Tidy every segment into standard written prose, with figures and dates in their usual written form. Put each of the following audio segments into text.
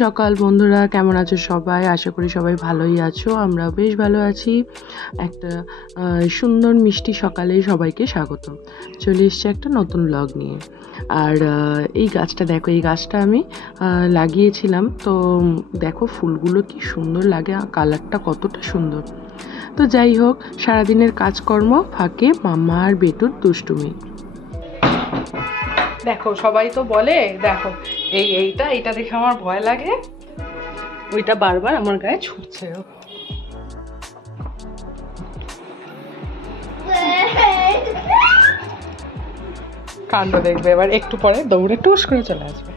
সকাল বন্ধুরা, কেমন আছো সবাই? আশা করি সবাই ভালোই আছো। আমরা বেশ ভালো আছি। একটা সুন্দর মিষ্টি সকালে সবাইকে স্বাগত। চলে এসছে একটা নতুন ব্লগ নিয়ে। আর এই গাছটা দেখো, এই গাছটা আমি লাগিয়েছিলাম। তো দেখো ফুলগুলো কি সুন্দর লাগে, কালারটা কতটা সুন্দর। তো যাই হোক, সারাদিনের কাজকর্ম ফাঁকে মাম্মা আর বেটুর দুষ্টুমি। দেখো সবাই তো বলে, দেখো এইটা দেখে আমার ভয় লাগে, ওইটা বারবার আমার গায়ে ছুটছে। কাণ্ড দেখবে, এবার একটু পরে দৌড়ে টুস করে চলে আসবে।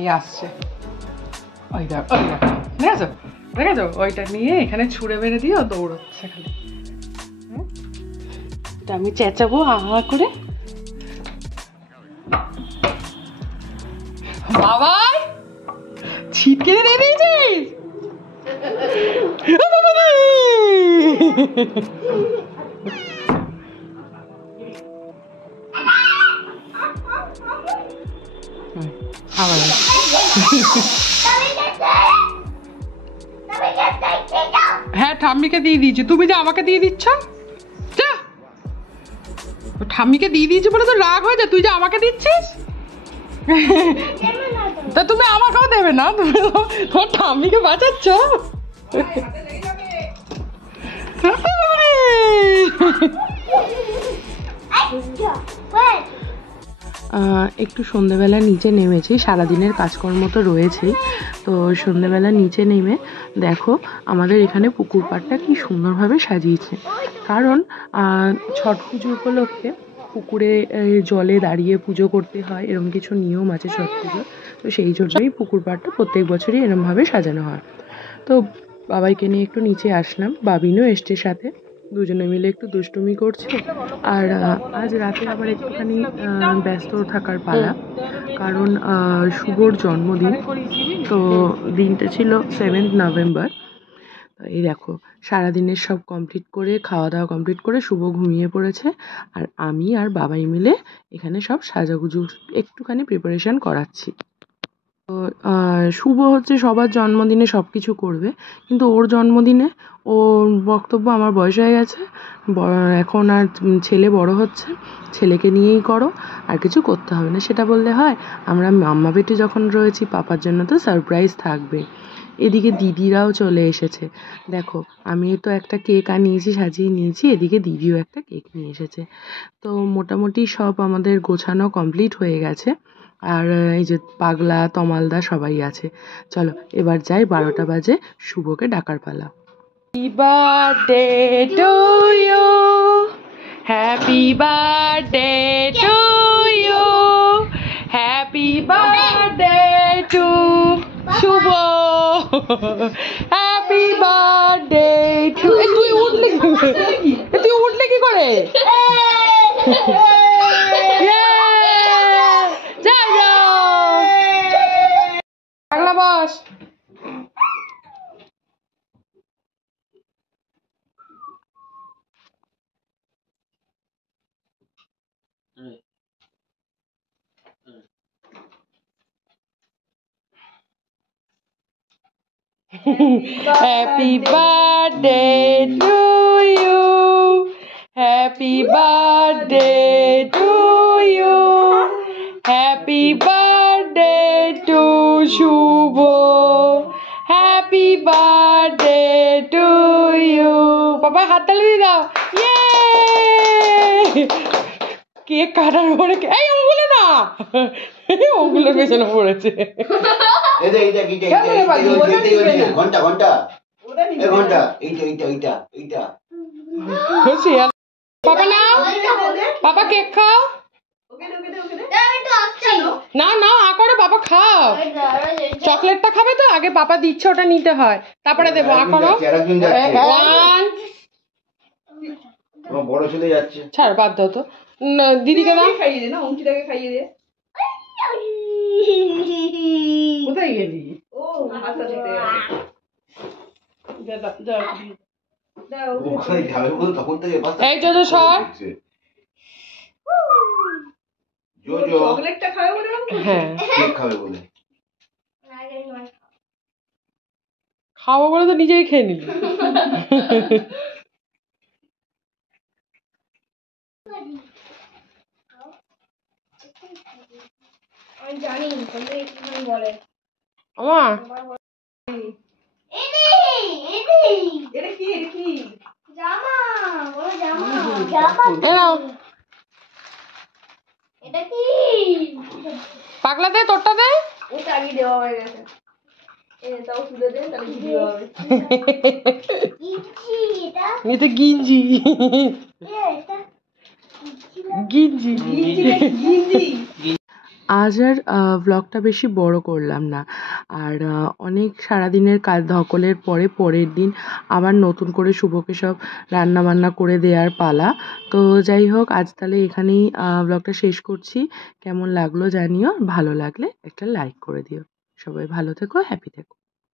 এই আসছে, ওই দেখো ওই দেখো, দেখেছো দেখেছো, ওইটা নিয়ে এখানে ছুঁড়ে মেরে দিয়ে দৌড়চ্ছে খালি। এটা আমি চেঁচাবো আহা করে, বাবা ছিটকে দিয়ে দিয়েছিস। হ্যাঁ ঠাম্মিকে দিয়ে দিয়েছি, তুমি যে আমাকে দিয়ে দিচ্ছ। ঠাম্মিকে দিয়ে দিয়েছি বলে তো রাগ হয়ে যায়, তুই যে আমাকে দিচ্ছিস। তা তুমি আমাকেও দেবে না, তুমি তোমার ঠাম্মিকে বাঁচাচ্ছ। একটু সন্ধেবেলা নিচে নেমেছি, সারাদিনের কাজকর্ম তো রয়েছেই। তো সন্ধেবেলা নিচে নেমে দেখো আমাদের এখানে পুকুর পাড়টা কি সুন্দরভাবে সাজিয়েছে। কারণ ছট পুজো উপলক্ষে পুকুরে জলে দাঁড়িয়ে পুজো করতে হয়, এরকম কিছু নিয়ম আছে ছট পুজো। তো সেই জন্যই পুকুর পাড়টা প্রত্যেক বছরই এরমভাবে সাজানো হয়। তো বাবাইকে নিয়ে একটু নিচে আসলাম, বাবিনও এসছে সাথে, দুজনে মিলে একটু দুষ্টুমি করছে। আর আজ রাতে আবার একটুখানি ব্যস্ত থাকার পালা, কারণ শুভর জন্মদিন। তো দিনটা ছিল 7 নভেম্বর। এই দেখো সারাদিনের সব কমপ্লিট করে, খাওয়া দাওয়া কমপ্লিট করে শুভ ঘুমিয়ে পড়েছে, আর আমি আর বাবাই মিলে এখানে সব সাজাগুজু একটুখানি প্রিপারেশন করাচ্ছি। তো শুভ হচ্ছে সবার জন্মদিনে সব কিছু করবে, কিন্তু ওর জন্মদিনে ওর বক্তব্য আমার বয়স হয়ে গেছে, এখন আর ছেলে বড় হচ্ছে, ছেলেকে নিয়েই করো, আর কিছু করতে হবে না। সেটা বললে হয়? আমরা মাম্মা বেটি যখন রয়েছি, পাপার জন্য তো সারপ্রাইজ থাকবে। এদিকে দিদিরাও চলে এসেছে। দেখো আমি তো একটা কেক আনিয়েছি, সাজিয়ে নিয়েছি, এদিকে দিদিও একটা কেক নিয়ে এসেছে। তো মোটামুটি সব আমাদের গোছানো কমপ্লিট হয়ে গেছে। আর এই যে পাগলা তমালদা সবাই আছে। চলো এবার যাই, 12টা বাজে, শুভকে ডাকার পালা। Happy birthday to you, happy birthday to you, happy birthday to Shubho, happy birthday to. তুই উঠলে কি করে? বস। Happy birthday to you, happy birthday to you, happy birthday to Shubho, happy birthday to you. Papa হাত তালি দিয়ে দাও, ইয়ে। Cake কাটার পরে এই ওগুলো না, ওগুলোর পেছনে পড়েছে। পাপা নাও, পাপা কেক খাও। না না আ করে পাপা খাও, চকলেটটা খাবে তো, আগে পাপা দিচ্ছে ওটা নিতে হয়, তারপরে দেবো। আ করো, বড় চলে যাচ্ছে, ছাড় বাদ দাও তো। দিদিকে দাও, খাইয়ে দে না, অঙ্কিতাকে খাইয়ে দে। কোথায় গেলি? ও হাতটা দিতে গেছে। ওখানে যাবে বলে তখন থেকে এই জোজো সর। জোজো চকলেটটা খাবে বলে হ্যাঁ কেক খাবে বলে খাবো বলে তো নিজেই খেয়ে নিবি। আমি জানি তোমরা একটুখানি বলে আমা এটা কি জামা বলো জামা জামা এ নাও এটা কি পাগলা দে তোরটা দে। ওটা আগে দেওয়া হয়ে গেছে তাও তুলে দেন তাহলে ভিডিও হবে এটা এটা গিঞ্জি এটা গিঞ্জি আজ আর ব্লগটা বেশি বড় করলাম না। আর অনেক সারাদিনের কাজ ধকলের পরে পরের দিন আবার নতুন করে শুভকে সব রান্নাবান্না করে দেওয়ার পালা। তো যাই হোক আজ তাহলে এখানেই ব্লগটা শেষ করছি। কেমন লাগলো জানিও, ভালো লাগলে একটা লাইক করে দিও। সবাই ভালো থেকো, হ্যাপি থেকো।